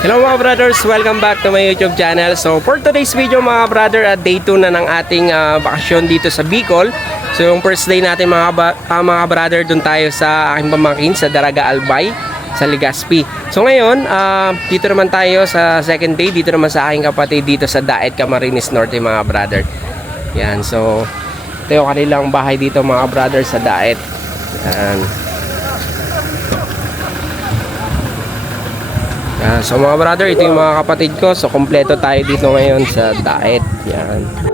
Hello mga brothers, welcome back to my YouTube channel. So for today's video mga brother, day 2 na ng ating bakasyon dito sa Bicol. So yung first day natin mga brother, dun tayo sa aking pamangkin sa Daraga Albay sa Legazpi. So ngayon, dito naman tayo sa second day, dito naman sa aking kapatid dito sa Daet, Camarines Norte mga brother. Yan, so ito yung kanilang bahay dito mga brother sa Daet. Yan. So mga brother, ito yung mga kapatid ko. So kompleto tayo dito ngayon sa Daet. Yan.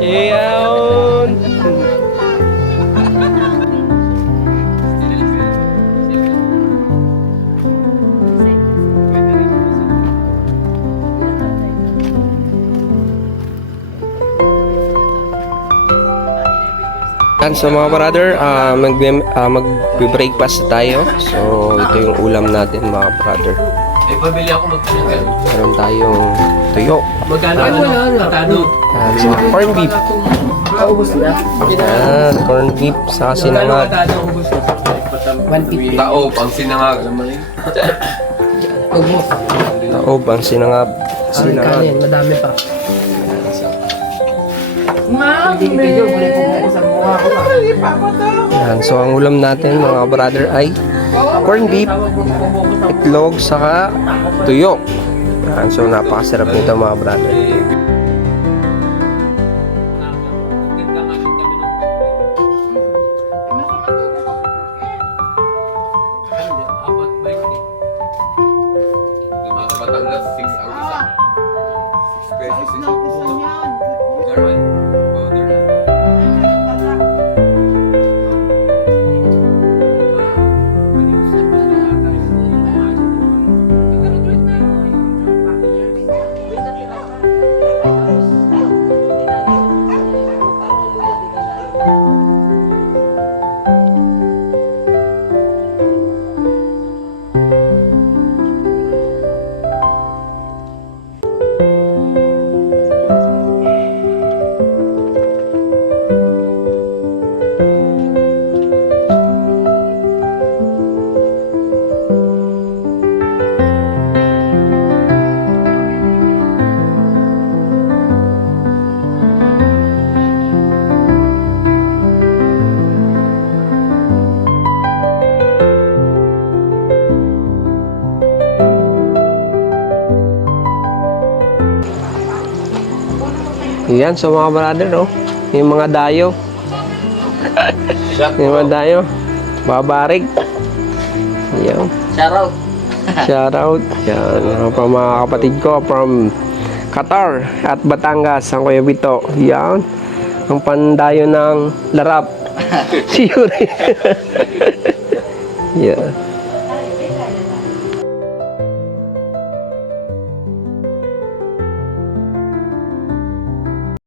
Iyon. So mga brother, mag-breakfast tayo. So ito yung ulam natin mga brother. Pabili ako magkano. Meron tayong tuyo. Magkano patado? Corn beef. Ubus na. Yan, corn beef sa sinangag. Ubus na. 150. Taob ang sinangag naman yun. Ubus. Taob ang sinangag. Kanin, madami pa. Yan, so ang ulam natin mga brother ay corn beef, itlog, saka tuyo. Yan, so napakasarap nito mga brother. Batangas 6 ang isa. 6 pesos isa. Yan, so mga brother, no? Yung mga dayo. Yung mga dayo. Babarig. Yan. Shoutout. Shoutout. Yan. From mga kapatid ko from Qatar at Batangas, ang Kuya Bito. Yan. Ang pandayo ng Larap. Si Yuri. Yeah.